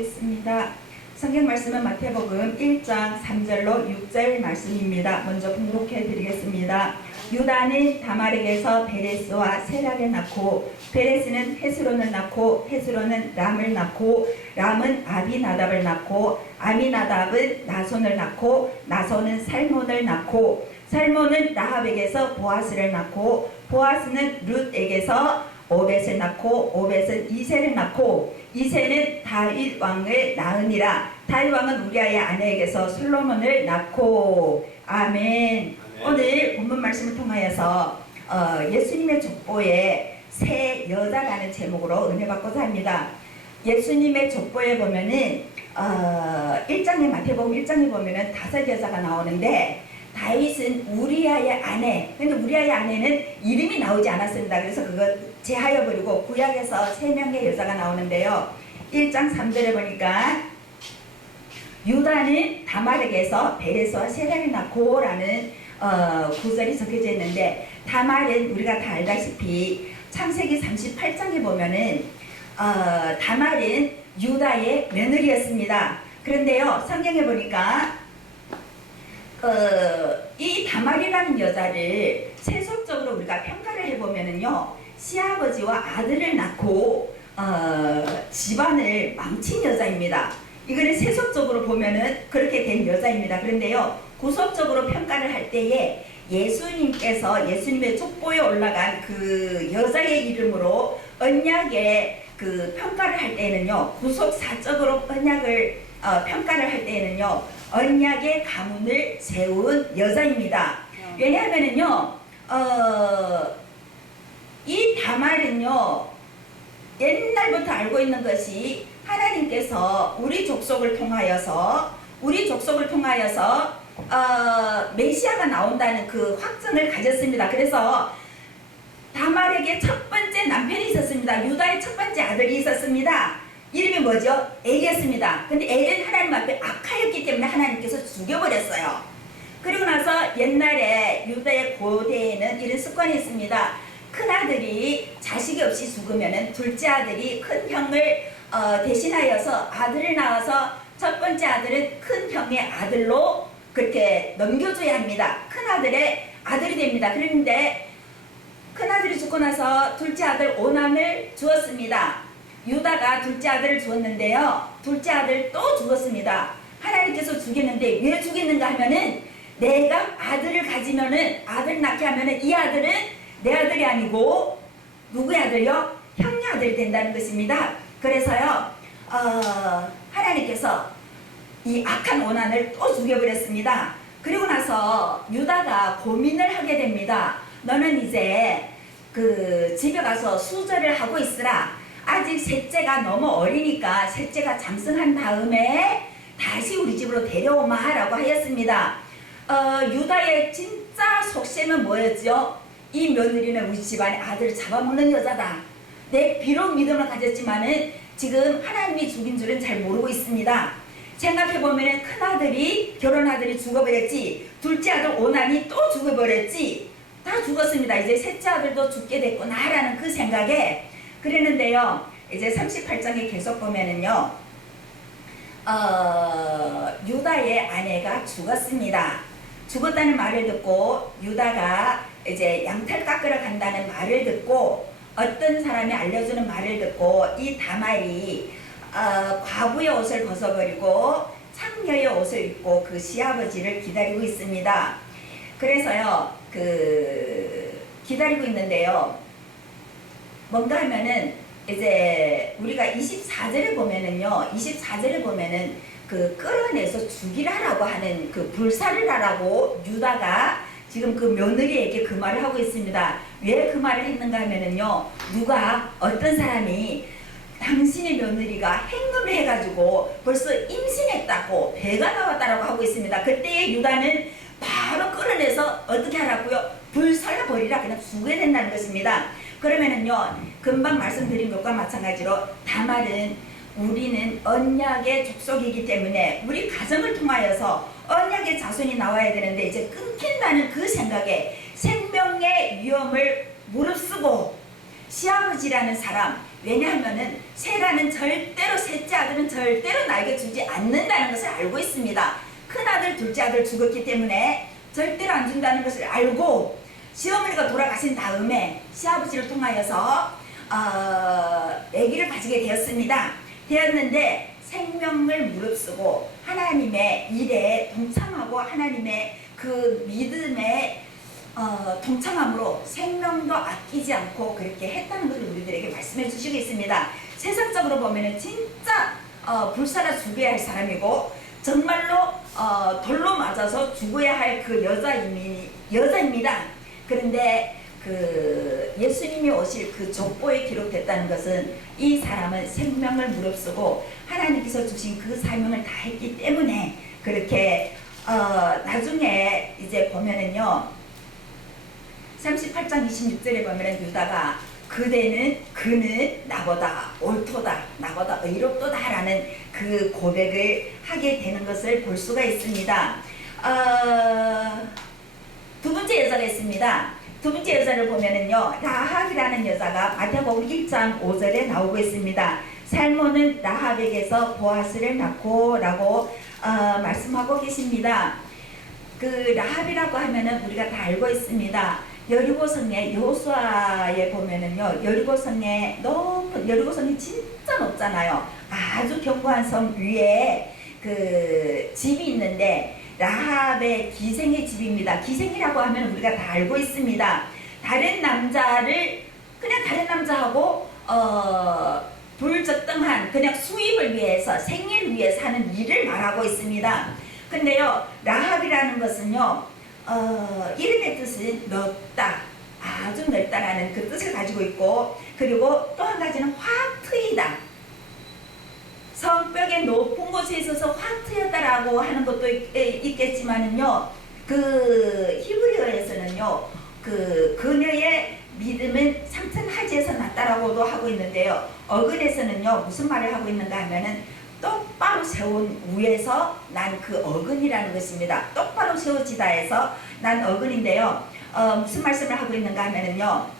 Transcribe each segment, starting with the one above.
하겠습니다. 성경 말씀은 마태복음 1장 3절로 6절 말씀입니다. 먼저 봉독해 드리겠습니다. 유다는 다말에게서 베레스와 세락을 낳고 베레스는 헤스론을 낳고 헤스론은 람을 낳고 람은 아비나답을 낳고 아미나답은 나손을 낳고 나손은 살몬을 낳고 살몬은 라합에게서 보아스를 낳고 보아스는 룻에게서 오벳을 낳고 오벳은 이새를 낳고 이새는 다윗 왕을 낳으니라. 다윗 왕은 우리아의 아내에게서 솔로몬을 낳고. 아멘. 오늘 본문 말씀을 통하여서 예수님의 족보에 새 여자라는 제목으로 은혜 받고자 합니다. 예수님의 족보에 보면은 1장에 마태복음 1장에 보면은 5 여자가 나오는데 다윗은 우리아의 아내. 근데 우리아의 아내는 이름이 나오지 않았습니다. 그래서 그거 제하여 버리고 구약에서 3명의 여자가 나오는데요. 1장 3절에 보니까 유다는 다말에게서 베레스와 세락을 낳고 라는 구절이 적혀져 있는데, 다말은 우리가 다 알다시피 창세기 38장에 보면은 다말은 유다의 며느리였습니다. 그런데요, 성경에 보니까 이 다말이라는 여자를 세속적으로 우리가 평가를 해보면은요, 시아버지와 아들을 낳고 집안을 망친 여자입니다. 이거를 세속적으로 보면은 그렇게 된 여자입니다. 그런데요, 구속적으로 평가를 할 때에 예수님께서 예수님의 족보에 올라간 그 여자의 이름으로 언약의 그 평가를 할 때에는요, 구속사적으로 언약을 평가를 할 때에는요, 언약의 가문을 세운 여자입니다. 왜냐하면은요, 이 다말은요, 옛날부터 알고 있는 것이 하나님께서 우리 족속을 통하여서 메시아가 나온다는 그 확증을 가졌습니다. 그래서 다말에게 첫 번째 남편이 있었습니다. 유다의 첫 번째 아들이 있었습니다. 이름이 뭐죠? 엘이었습니다. 근데 엘은 하나님 앞에 악하였기 때문에 하나님께서 죽여버렸어요. 그리고 나서 옛날에 유다의 고대에는 이런 습관이 있습니다. 큰아들이 자식이 없이 죽으면 둘째 아들이 큰 형을 대신하여서 아들을 낳아서 첫 번째 아들은 큰 형의 아들로 그렇게 넘겨줘야 합니다. 큰아들의 아들이 됩니다. 그런데 큰아들이 죽고 나서 둘째 아들 오난을 주었습니다. 유다가 둘째 아들을 주었는데요, 둘째 아들 또 죽었습니다. 하나님께서 죽이는데 왜 죽이는가 하면은, 내가 아들을 가지면은, 아들 낳게 하면은 이 아들은 내 아들이 아니고 누구의 아들요? 형의 아들이 된다는 것입니다. 그래서요, 하나님께서 이 악한 오난을 또 죽여버렸습니다. 그리고 나서 유다가 고민을 하게 됩니다. 너는 이제 그 집에 가서 수절을 하고 있으라. 아직 셋째가 너무 어리니까 셋째가 장성한 다음에 다시 우리 집으로 데려오마 하라고 하였습니다. 유다의 진짜 속셈은 뭐였죠? 이 며느리는 우리 집안의 아들을 잡아먹는 여자다. 내 비록 믿음을 가졌지만은 지금 하나님이 죽인 줄은 잘 모르고 있습니다. 생각해보면 큰아들이, 결혼아들이 죽어버렸지, 둘째 아들 오난이 또 죽어버렸지, 다 죽었습니다. 이제 셋째 아들도 죽게 됐구나 라는 그 생각에 그랬는데요, 이제 38장에 계속 보면은요, 유다의 아내가 죽었습니다. 죽었다는 말을 듣고 유다가 이제 양털 깎으러 간다는 말을 듣고, 어떤 사람이 알려주는 말을 듣고 이 다말이 과부의 옷을 벗어버리고 창녀의 옷을 입고 그 시아버지를 기다리고 있습니다. 그래서요, 기다리고 있는데요, 뭔가 하면은 이제 우리가 24절에 보면은요, 24절에 보면은 그 끌어내서 죽이라라고 하는 그 불사를 하라고 유다가 지금 그 며느리에게 그 말을 하고 있습니다. 왜 그 말을 했는가 하면은요, 어떤 사람이 당신의 며느리가 행금을 해가지고 벌써 임신했다고, 배가 나왔다라고 하고 있습니다. 그때의 유다는 바로 끌어내서 어떻게 하라고요? 불살라버리라, 그냥 죽어야 된다는 것입니다. 그러면은요, 금방 말씀드린 것과 마찬가지로 다말은 우리는 언약의 족속이기 때문에 우리 가정을 통하여서 언약의 자손이 나와야 되는데 이제 끊긴다는 그 생각에 생명의 위험을 무릅쓰고 시아버지라는 사람, 왜냐하면은 세라는 절대로 셋째 아들은 절대로 나에게 주지 않는다는 것을 알고 있습니다. 큰 아들, 둘째 아들 죽었기 때문에 절대로 안 준다는 것을 알고 시어머니가 돌아가신 다음에 시아버지를 통하여서 아기를 가지게 되었는데 생명을 무릅쓰고 하나님의 일에 동참하고 하나님의 그 믿음에 동참함으로 생명도 아끼지 않고 그렇게 했다는 것을 우리들에게 말씀해 주시고 있습니다. 세상적으로 보면은 진짜 불살아 죽어야 할 사람이고 정말로 돌로 맞아서 죽어야 할 그 여자입니다. 그런데 그 예수님이 오실 그 족보에 기록됐다는 것은 이 사람은 생명을 무릅쓰고 하나님께서 주신 그 사명을 다 했기 때문에 그렇게 나중에 이제 보면은요 38장 26절에 보면은 유다가 그는 나보다 옳도다 나보다 의롭도다 라는 그 고백을 하게 되는 것을 볼 수가 있습니다. 두 번째 여자가 있습니다. 두 번째 여자를 보면은요 라합이라는 여자가 마태복음 1장 5절에 나오고 있습니다. 살몬은 라합에게서 보아스를 낳고 라고 말씀하고 계십니다. 그 라합이라고 하면은 우리가 다 알고 있습니다. 여리고성의 여호수아에 보면은요 여리고성이 진짜 높잖아요. 아주 견고한 섬 위에 그 집이 있는데 라합의 기생의 집입니다. 기생이라고 하면 우리가 다 알고 있습니다. 다른 남자하고 불적당한 그냥 수입을 위해서 생계를 위해서 하는 일을 말하고 있습니다. 근데요 라합이라는 것은요 이름의 뜻은 넓다, 아주 넓다라는 그 뜻을 가지고 있고 그리고 또 한 가지는 확 트이다. 성벽의 높은 곳에 있어서 확 트였다라고 하는 것도 있겠지만은요 그 히브리어에서는요 그 그녀의 믿음은 삼천하지에서 났다라고도 하고 있는데요 어근에서는요 무슨 말을 하고 있는가 하면은 똑바로 세운 위에서 난 그 어근이라는 것입니다. 똑바로 세워지다에서 난 어근인데요. 무슨 말씀을 하고 있는가 하면은요.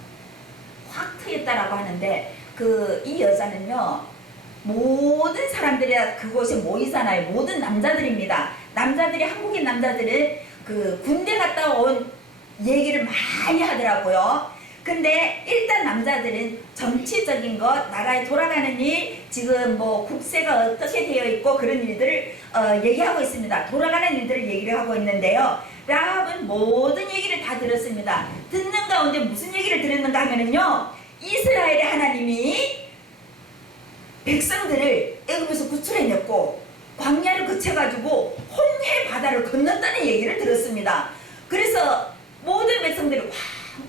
확 트였다라고 하는데 이 여자는요. 모든 사람들이 그곳에 모이잖아요. 모든 남자들입니다. 한국인 남자들은 그 군대 갔다 온 얘기를 많이 하더라고요. 근데 일단 남자들은 정치적인 것, 나라에 돌아가는 일, 지금 뭐 국세가 어떻게 되어 있고 그런 일들을 얘기하고 있습니다. 돌아가는 일들을 얘기를 하고 있는데요. 라합은 모든 얘기를 다 들었습니다. 듣는 가운데 무슨 얘기를 들었는가 하면은요. 이스라엘의 하나님이 백성들을 애굽에서 구출해냈고 광야를 거쳐가지고 홍해 바다를 건넜다는 얘기를 들었습니다. 그래서 모든 백성들이 와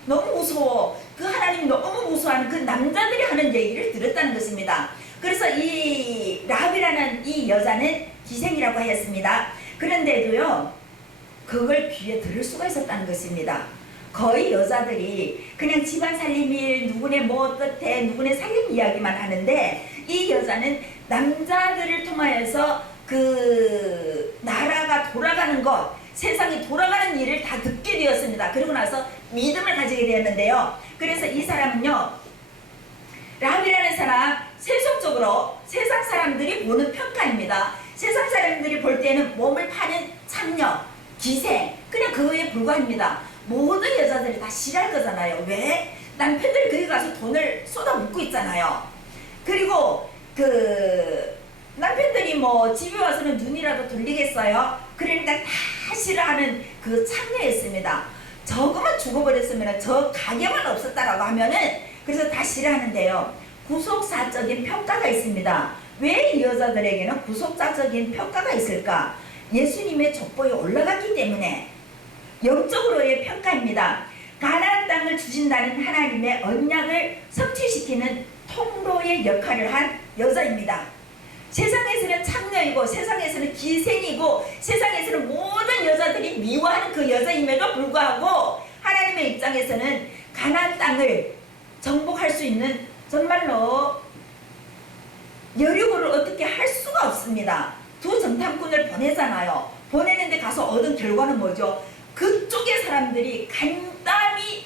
너무 무서워. 그 하나님이 너무 무서워하는 그 남자들이 하는 얘기를 들었다는 것입니다. 그래서 이 라합이라는 이 여자는 기생이라고 하였습니다. 그런데도요 그걸 귀에 들을 수가 있었다는 것입니다. 거의 여자들이 그냥 집안 살림일 누구네 뭐 어떻대 누구네 살림 이야기만 하는데 이 여자는 남자들을 통하여서 그 나라가 돌아가는 것 세상이 돌아가는 일을 다 듣게 되었습니다. 그러고 나서 믿음을 가지게 되었는데요. 그래서 이 사람은요. 라합이라는 사람 세속적으로 세상 사람들이 보는 평가입니다. 세상 사람들이 볼 때는 몸을 파는 창녀, 기생 그냥 그거에 불과합니다. 모든 여자들이 다 싫어할 거잖아요. 왜? 남편들이 거기 가서 돈을 쏟아붓고 있잖아요. 그리고 그 남편들이 뭐 집에 와서는 눈이라도 돌리겠어요? 그러니까 다 싫어하는 그 창녀였습니다. 저거만 죽어버렸으면 저 가게만 없었다라고 하면은 그래서 다 싫어하는데요. 구속사적인 평가가 있습니다. 왜 이 여자들에게는 구속사적인 평가가 있을까? 예수님의 족보에 올라갔기 때문에 영적으로의 평가입니다. 가나안 땅을 주신다는 하나님의 언약을 성취시키는 통로의 역할을 한 여자입니다. 세상에서는 창녀이고 세상에서는 기생이고 세상에서는 모든 여자들이 미워하는 그 여자임에도 불구하고 하나님의 입장에서는 가나안 땅을 정복할 수 있는 정말로 여리고를 어떻게 할 수가 없습니다. 두 정탐꾼을 보내잖아요. 보내는데 가서 얻은 결과는 뭐죠? 그쪽의 사람들이 간담이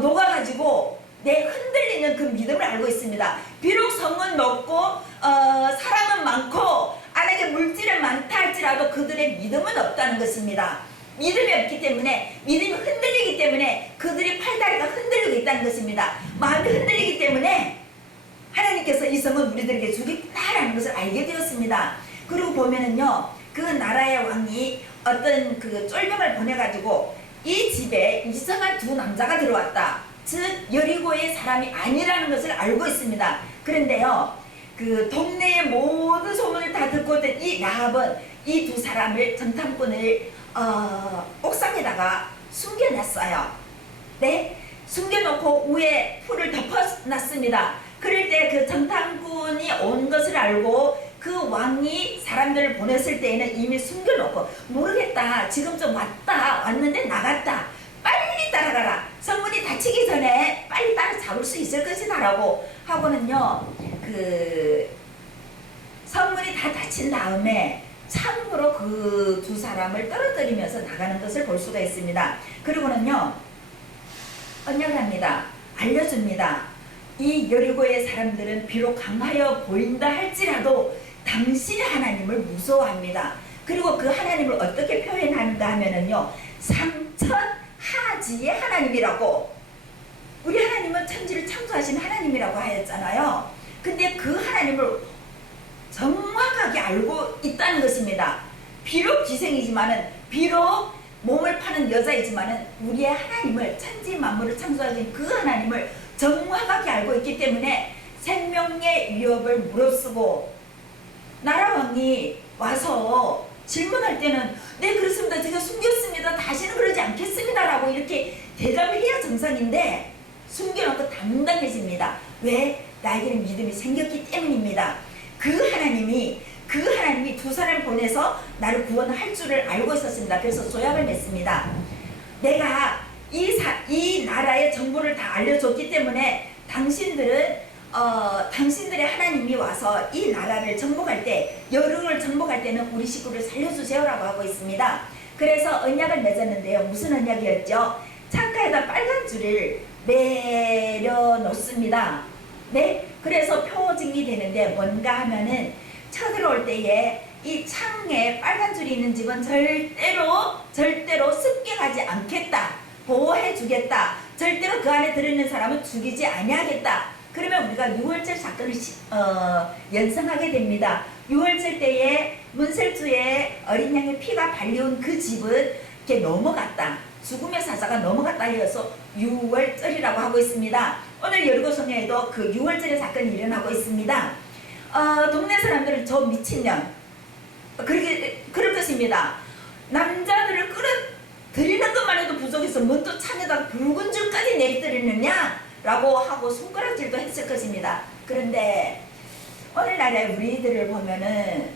녹아가지고 내 흔들리는 그 믿음을 알고 있습니다. 비록 성은 높고 사람은 많고 안에게 물질은 많다 할지라도 그들의 믿음은 없다는 것입니다. 믿음이 없기 때문에, 믿음이 흔들리기 때문에 그들의 팔다리가 흔들리고 있다는 것입니다. 마음이 흔들리기 때문에 하나님께서 이 성은 우리들에게 주겠다라는 것을 알게 되었습니다. 그리고 보면은요, 그 나라의 왕이 어떤 그 쫄병을 보내가지고 이 집에 이상한 두 남자가 들어왔다, 즉 여리고의 사람이 아니라는 것을 알고 있습니다. 그런데요, 그 동네의 모든 소문을 다 듣고 있던 이 라합은 이 두 사람을, 정탐꾼을 옥상에다가 숨겨놨어요. 네, 숨겨놓고 위에 풀을 덮어놨습니다. 그럴 때 그 정탐꾼이 온 것을 알고 그 왕이 사람들을 보냈을 때에는 이미 숨겨놓고, 모르겠다, 지금 좀 왔는데 나갔다, 빨리 따라가라, 성문이 닫히기 전에 빨리 따라잡을 수 있을 것이다 라고 하고는요, 그 성문이 다 닫힌 다음에 창으로 그 두 사람을 떨어뜨리면서 나가는 것을 볼 수가 있습니다. 그리고는요, 언약을 합니다. 알려줍니다. 이 여리고의 사람들은 비록 강하여 보인다 할지라도 당신의 하나님을 무서워합니다. 그리고 그 하나님을 어떻게 표현하는가 하면은요, 삼천하지의 하나님이라고, 우리 하나님은 천지를 창조하신 하나님이라고 하였잖아요. 근데 그 하나님을 정확하게 알고 있다는 것입니다. 비록 기생이지만은, 비록 몸을 파는 여자이지만은 우리의 하나님을, 천지 만물을 창조하신 그 하나님을 정확하게 알고 있기 때문에 생명의 위협을 무릅쓰고, 나라왕이 와서 질문할 때는 네 그렇습니다, 제가 숨겼습니다, 다시는 그러지 않겠습니다 라고 이렇게 대답을 해야 정상인데 숨겨놓고 당당해집니다. 왜? 나에게는 믿음이 생겼기 때문입니다. 그 하나님이 두 사람을 보내서 나를 구원할 줄을 알고 있었습니다. 그래서 조약을 맺습니다. 내가 이 나라의 정보를 다 알려줬기 때문에 당신들의 하나님이 와서 이 나라를 정복할 때, 여릉을 정복할 때는 우리 식구를 살려주세요라고 하고 있습니다. 그래서 언약을 맺었는데요. 무슨 언약이었죠? 창가에다 빨간 줄을 내려놓습니다. 네, 그래서 표징이 되는데 뭔가 하면은 쳐들어올 때에 이 창에 빨간 줄이 있는 집은 절대로 습격하지 않겠다, 보호해 주겠다, 절대로 그 안에 들어있는 사람은 죽이지 아니하겠다. 그러면 우리가 유월절 사건을 연상하게 됩니다. 유월절 때에 문설주에 어린 양의 피가 발려온 그 집은 이렇게 넘어갔다, 죽음의 사자가 넘어갔다 해서 유월절이라고 하고 있습니다. 오늘 여리고 성에도 그 유월절의 사건이 일어나고 있습니다. 동네 사람들은 저 미친년, 그럴 것입니다. 남자들을 끌어들이는 것만 해도 부족해서 뭔 또 창에다 붉은 줄까지 내리뜨리느냐 라고 하고 손가락질도 했을 것입니다. 그런데 오늘날에 우리들을 보면은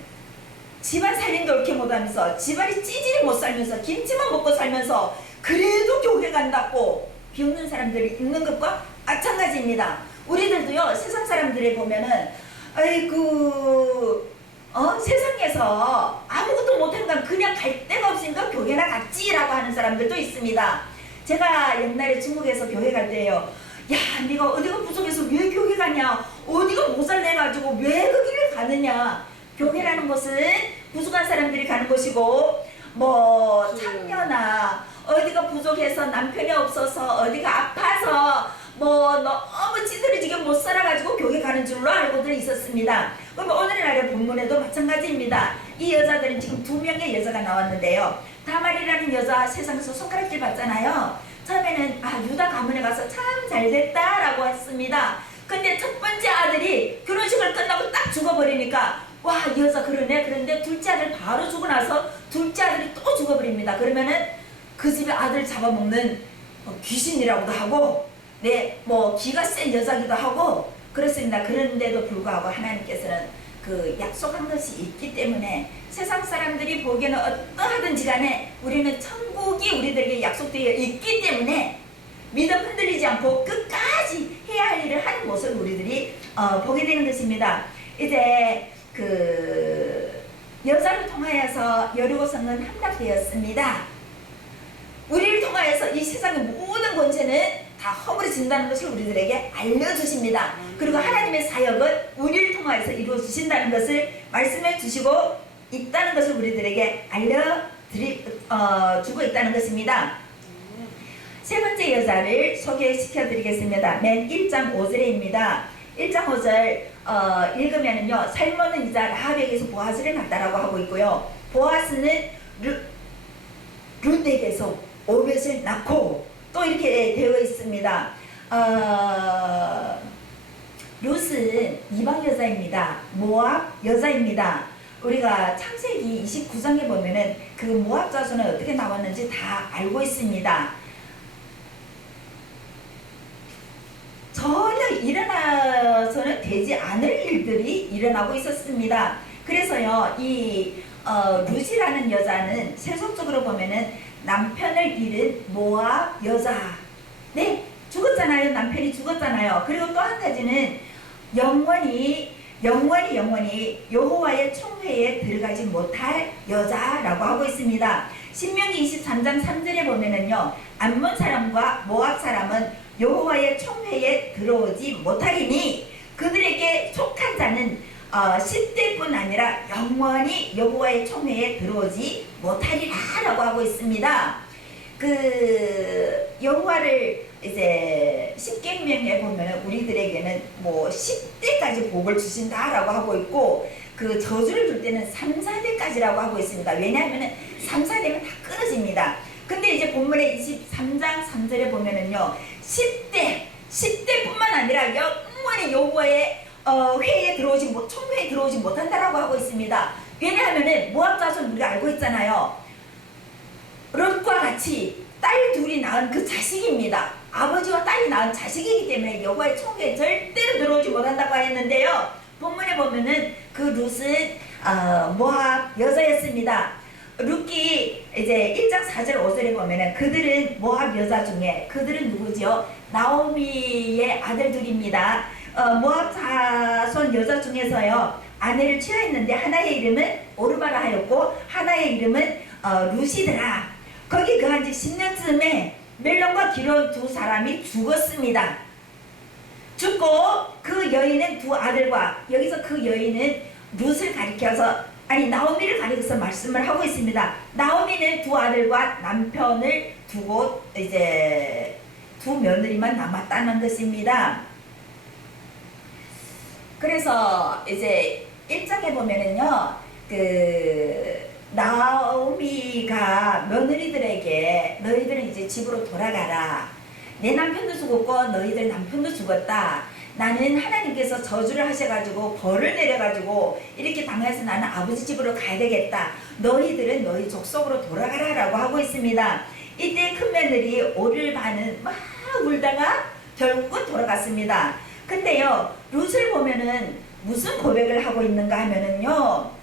집안 살림도 옳게 못하면서, 집안이 찌질이 못 살면서, 김치만 먹고 살면서 그래도 교회 간다고 비웃는 사람들이 있는 것과 마찬가지입니다. 우리들도요, 세상 사람들이 보면은 아이고 세상에서 아무것도 못하는 건 그냥 갈 데가 없으니까 교회나 갔지라고 하는 사람들도 있습니다. 제가 옛날에 중국에서 교회 갈 때요, 야 네가 어디가 부족해서 왜 교회 가냐, 어디가 모자라가지고 왜 그 길을 가느냐. 교회라는 것은 부족한 사람들이 가는 곳이고, 뭐 창녀나 어디가 부족해서 남편이 없어서 어디가 아파서 뭐 너무 찌들어지게 못 살아가지고 교회 가는 줄로 알고들 있었습니다. 그럼 오늘날의 본문에도 마찬가지입니다. 이 여자들은 지금 2명의 여자가 나왔는데요, 다말이라는 여자 세상에서 손가락질 받잖아요. 처음에는 유다 가문에 가서 참 잘됐다 라고 했습니다. 근데 첫 번째 아들이 결혼식을 끝나고 딱 죽어버리니까 와, 이 여자 그러네. 그런데 둘째 아들 바로 죽고 나서 둘째 아들이 또 죽어버립니다. 그러면은 그 집에 아들 잡아먹는 귀신이라고도 하고, 네, 뭐 기가 센 여자기도 하고 그렇습니다. 그런데도 불구하고 하나님께서는 그 약속한 것이 있기 때문에 세상 사람들이 보기에는 어떠하든지 간에 우리는 천국이 우리들에게 약속되어 있기 때문에 믿음 흔들리지 않고 끝까지 해야 할 일을 하는 모습을 우리들이 보게 되는 것입니다. 이제 그 여자를 통하여서 여리고성은 함락되었습니다. 우리를 통하여서 이 세상의 모든 권세는 다 허물어진다는 것을 우리들에게 알려주십니다. 그리고 하나님의 사역은 우리를 통하여서 이루어지신다는 것을 말씀해 주시고 있다는 것을 우리들에게 주고 있다는 것입니다. 세 번째 여자를 소개시켜 드리겠습니다. 맨 1장 5절입니다. 1장 5절 읽으면은요, 살몬은 이자 라합에게서 보아스를 낳았다라고 하고 있고요. 보아스는 룻에게서 오벳을 낳고 또 이렇게 되어 있습니다. 룻은 이방 여자입니다. 모압 여자입니다. 우리가 창세기 29장에 보면은 그 모압 자손은 어떻게 나왔는지 다 알고 있습니다. 전혀 일어나서는 되지 않을 일들이 일어나고 있었습니다. 그래서요, 이 룻이라는 여자는 세속적으로 보면은 남편을 잃은 모압 여자, 네, 죽었잖아요. 남편이 죽었잖아요. 그리고 또 한 가지는 영원히 여호와의 총회에 들어가지 못할 여자라고 하고 있습니다. 신명기 23장 3절에 보면은요, 암몬 사람과 모압 사람은 여호와의 총회에 들어오지 못하리니 그들에게 속한 자는 10대뿐 아니라 영원히 여호와의 총회에 들어오지 못하리라 라고 하고 있습니다. 그 여호와를 이제 십계명에 보면 우리들에게는 뭐 10대까지 복을 주신다라고 하고 있고, 그 저주를 줄 때는 3, 4대까지라고 하고 있습니다. 왜냐하면 3, 4대면 다 끊어집니다. 근데 이제 본문의 23장 3절에 보면은요, 10대뿐만 아니라 영원히 여호와의 총회에 들어오지 못한다라고 하고 있습니다. 왜냐하면은 모압 자손 우리가 알고 있잖아요. 롯과 같이 딸 둘이 낳은 그 자식입니다. 아버지와 딸이 낳은 자식이기 때문에 여호와의 총회에 절대로 들어오지 못한다고 했는데요. 본문에 보면은 그 룻은 모압 여자였습니다. 룻기 이제 1장 4절 5절에 보면은 그들은 모압 여자 중에, 그들은 누구죠? 나오미의 아들들입니다. 모압 자손 여자 중에서요, 아내를 취하였는데 하나의 이름은 오르바라 하였고 하나의 이름은 룻이더라. 거기 그한 지 10년쯤에 멜론과 기론 두 사람이 죽었습니다. 죽고 그 여인은 두 아들과, 여기서 그 여인은 룻을 가리켜서, 아니 나오미를 가리켜서 말씀을 하고 있습니다. 나오미는 두 아들과 남편을 두고 이제 두 며느리만 남았다는 것입니다. 그래서 이제 1장에 보면은요, 그 나오미가 며느리들에게 너희들은 이제 집으로 돌아가라. 내 남편도 죽었고 너희들 남편도 죽었다. 나는 하나님께서 저주를 하셔가지고 벌을 내려가지고 이렇게 당해서 나는 아버지 집으로 가야 되겠다. 너희들은 너희 족속으로 돌아가라 라고 하고 있습니다. 이때 큰 며느리 오를 반은 막 울다가 결국은 돌아갔습니다. 근데요, 룻을 보면은 무슨 고백을 하고 있는가 하면은요,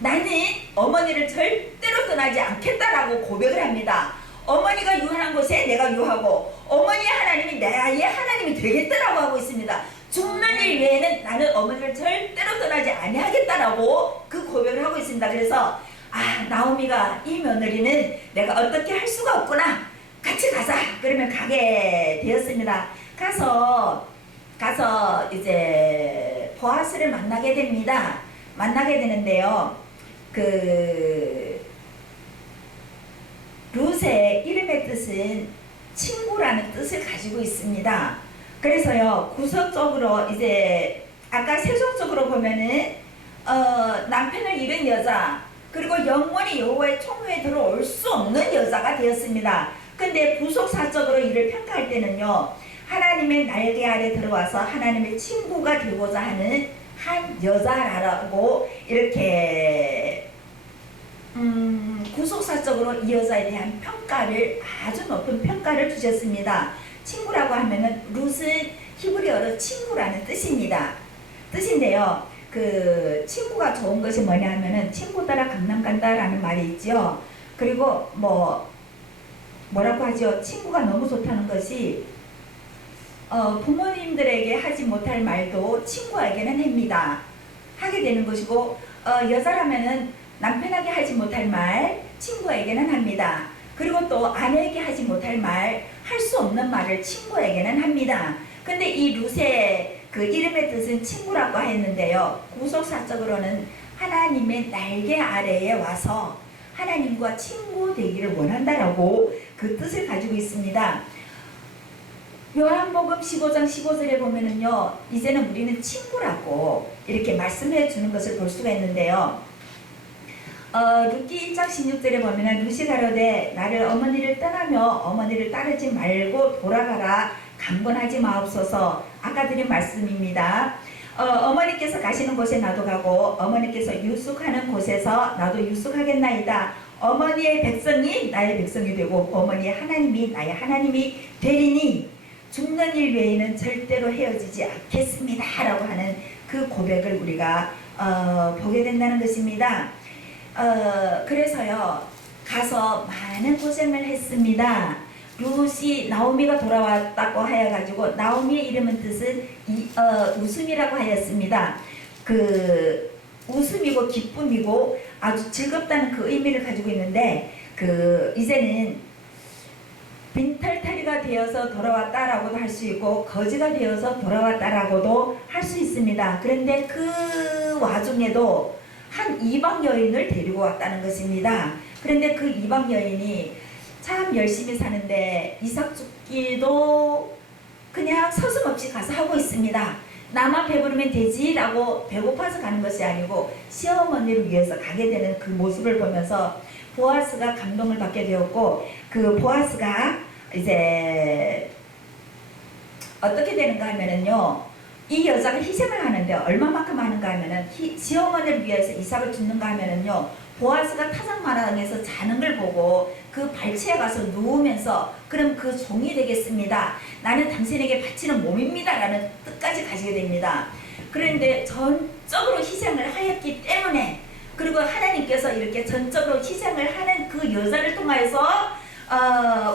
나는 어머니를 절대로 떠나지 않겠다라고 고백을 합니다. 어머니가 유한한 곳에 내가 유하고 어머니의 하나님이 나의 하나님이 되겠다라고 하고 있습니다. 죽는 일 외에는 나는 어머니를 절대로 떠나지 아니하겠다라고 그 고백을 하고 있습니다. 그래서 나오미가 이 며느리는 내가 어떻게 할 수가 없구나, 같이 가자. 그러면 가게 되었습니다. 가서 이제 보아스를 만나게 됩니다. 만나게 되는데요, 그 룻의 이름의 뜻은 친구라는 뜻을 가지고 있습니다. 그래서요, 구석적으로 이제 아까 세속적으로 보면은 남편을 잃은 여자, 그리고 영원히 여호와의 총회에 들어올 수 없는 여자가 되었습니다. 근데 부속사적으로 이를 평가할 때는요, 하나님의 날개 아래 들어와서 하나님의 친구가 되고자 하는 한 여자라고 이렇게 구속사적으로 이 여자에 대한 평가를, 아주 높은 평가를 주셨습니다. 친구라고 하면은 룻은 히브리어로 친구라는 뜻인데요. 그 친구가 좋은 것이 뭐냐 하면은 친구 따라 강남 간다라는 말이 있죠. 그리고 뭐라고 하죠? 친구가 너무 좋다는 것이 부모님들에게 하지 못할 말도 친구에게는 합니다. 하게 되는 것이고, 여자라면은 남편에게 하지 못할 말 친구에게는 합니다. 그리고 또 아내에게 하지 못할 말, 할 수 없는 말을 친구에게는 합니다. 근데 이 룻의 그 이름의 뜻은 친구라고 했는데요. 구속사적으로는 하나님의 날개 아래에 와서 하나님과 친구 되기를 원한다라고 그 뜻을 가지고 있습니다. 요한복음 15장 15절에 보면은요, 이제는 우리는 친구라고 이렇게 말씀해 주는 것을 볼 수가 있는데요. 룻기 1장 16절에 보면은 룻이 가로되 나를 어머니를 떠나며 어머니를 따르지 말고 돌아가라 강권하지 마옵소서. 아까 드린 말씀입니다. 어머니께서 가시는 곳에 나도 가고 어머니께서 유숙하는 곳에서 나도 유숙하겠나이다. 어머니의 백성이 나의 백성이 되고 어머니의 하나님이 나의 하나님이 되리니 죽는 일 외에는 절대로 헤어지지 않겠습니다 라고 하는 그 고백을 우리가 보게 된다는 것입니다. 그래서요, 가서 많은 고생을 했습니다. 룻이 나오미가 돌아왔다고 하여가지고 나오미의 이름은 뜻은 웃음이라고 하였습니다. 그 웃음이고 기쁨이고 아주 즐겁다는 그 의미를 가지고 있는데, 그 이제는 빈털터리가 되어서 돌아왔다라고도 할 수 있고 거지가 되어서 돌아왔다라고도 할 수 있습니다. 그런데 그 와중에도 한 이방 여인을 데리고 왔다는 것입니다. 그런데 그 이방 여인이 참 열심히 사는데 이삭 줍기도 그냥 서슴없이 가서 하고 있습니다. 나만 배부르면 되지라고 배고파서 가는 것이 아니고 시어머니를 위해서 가게 되는 그 모습을 보면서 보아스가 감동을 받게 되었고, 그 보아스가 이제 어떻게 되는가 하면은요, 이 여자가 희생을 하는데 얼마만큼 하는가 하면은 시어머니를 위해서 이삭을 줍는가 하면은요, 보아스가 타작마당에서 자는 걸 보고 그 발치에 가서 누우면서 그럼 그 종이 되겠습니다. 나는 당신에게 바치는 몸입니다 라는 뜻까지 가지게 됩니다. 그런데 전적으로 희생을 하였기 때문에, 그리고 하나님께서 이렇게 전적으로 희생을 하는 그 여자를 통하여서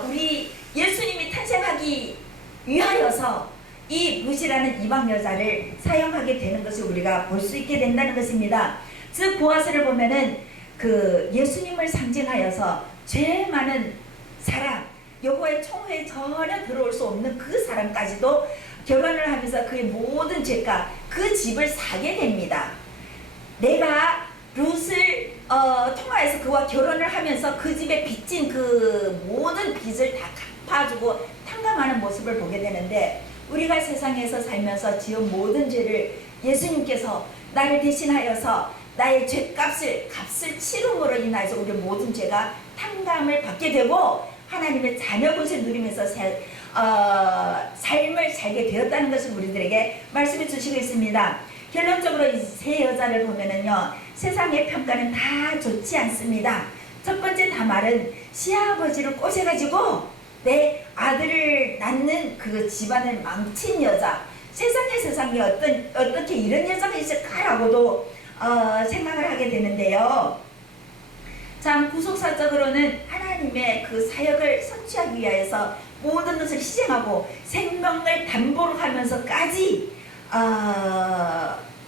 우리 예수님이 탄생하기 위하여서 이 룻이라는 이방 여자를 사용하게 되는 것을 우리가 볼 수 있게 된다는 것입니다. 즉 보아스를 보면은 그 예수님을 상징하여서 죄 많은 사람, 여호와의 총회에 전혀 들어올 수 없는 그 사람까지도 결혼을 하면서 그의 모든 죄가 그 집을 사게 됩니다. 내가 룻을 통하여서 그와 결혼을 하면서 그 집에 빚진 그 모든 빚을 다 갚아주고 탕감하는 모습을 보게 되는데, 우리가 세상에서 살면서 지은 모든 죄를 예수님께서 나를 대신하여서 나의 죄값을 치rum으로 인하여서 우리 모든 죄가 탕감을 받게 되고 하나님의 자녀 것을 누리면서 삶을 살게 되었다는 것을 우리들에게 말씀해 주시고 있습니다. 결론적으로 이 세 여자를 보면은요, 세상의 평가는 다 좋지 않습니다. 첫 번째 다말은 시아버지를 꼬셔가지고 내 아들을 낳는 그 집안을 망친 여자, 세상에 어떻게 이런 여자가 있을까라고도 생각을 하게 되는데요. 참 구속사적으로는 하나님의 그 사역을 성취하기 위하여서 모든 것을 희생하고 생명을 담보로 하면서까지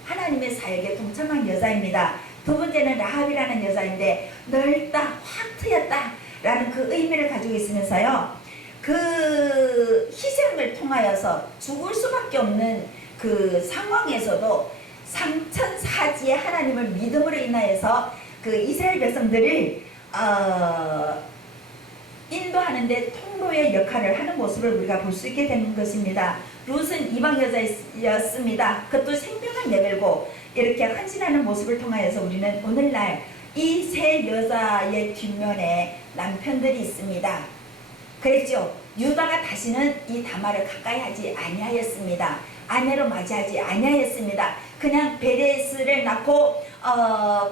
하나님의 사역에 동참한 여자입니다. 두 번째는 라합이라는 여자인데 넓다, 확 트였다 라는 그 의미를 가지고 있으면서요, 그 희생을 통하여서 죽을 수밖에 없는 그 상황에서도 상천사지의 하나님을 믿음으로 인하여서 그 이스라엘 백성들을 인도하는데 통로의 역할을 하는 모습을 우리가 볼 수 있게 되는 것입니다. 룻은 이방 여자였습니다. 그것도 생명을 내걸고 이렇게 헌신하는 모습을 통하여서 우리는 오늘날 이 세 여자의 뒷면에 남편들이 있습니다. 그랬죠. 유다가 다시는 이 다말을 가까이 하지 아니하였습니다. 아내로 맞이하지 아니하였습니다. 그냥 베레스를 낳고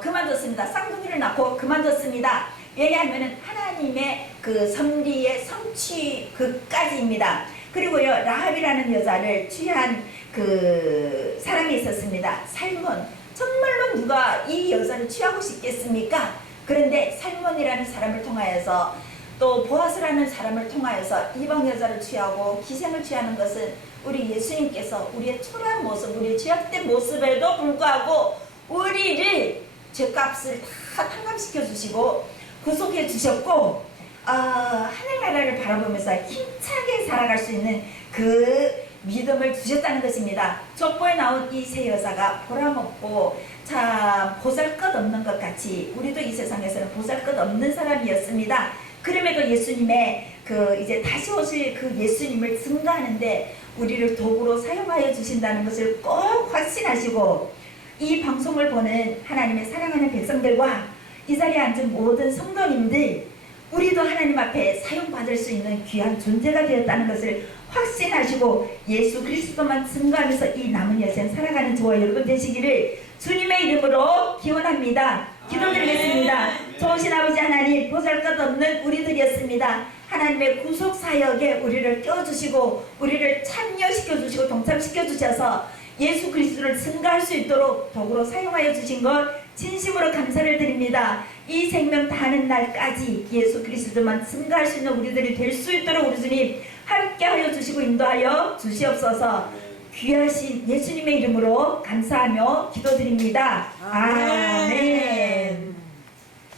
그만뒀습니다. 쌍둥이를 낳고 그만뒀습니다. 왜냐하면 하나님의 그 섭리의 성취 그까지입니다. 그리고요, 라합이라는 여자를 취한 그 사람이 있었습니다. 살몬. 정말로 누가 이 여자를 취하고 싶겠습니까? 그런데 살몬이라는 사람을 통하여서 또 보아스라는 사람을 통하여서 이방 여자를 취하고 기생을 취하는 것은 우리 예수님께서 우리의 초라한 모습, 우리의 죄악된 모습에도 불구하고 우리를 죄값을 다 탕감시켜 주시고 구속해 주셨고 하늘나라를 바라보면서 힘차게 살아갈 수 있는 그 믿음을 주셨다는 것입니다. 족보에 나온 이 세 여자가 보람없고 참 보잘것없는 것 같이 우리도 이 세상에서는 보잘것없는 사람이었습니다. 그럼에도 예수님의 그 이제 다시 오실 그 예수님을 증거하는데 우리를 도구로 사용하여 주신다는 것을 꼭 확신하시고, 이 방송을 보는 하나님의 사랑하는 백성들과 이 자리에 앉은 모든 성도님들, 우리도 하나님 앞에 사용받을 수 있는 귀한 존재가 되었다는 것을 확신하시고 예수 그리스도만 증거하면서 이 남은 여생 살아가는 저와 여러분 되시기를 주님의 이름으로 기원합니다. 기도드리겠습니다. 좋으신 아버지 하나님, 보잘것없는 우리들이었습니다. 하나님의 구속 사역에 우리를 껴주시고 우리를 참여시켜주시고 동참시켜주셔서 예수 그리스도를 증거할 수 있도록 도구로 사용하여 주신 것 진심으로 감사를 드립니다. 이 생명 다하는 날까지 예수 그리스도만 증거할 수 있는 우리들이 될 수 있도록 우리 주님 함께하여 주시고 인도하여 주시옵소서. 귀하신 예수님의 이름으로 감사하며 기도드립니다. 아멘.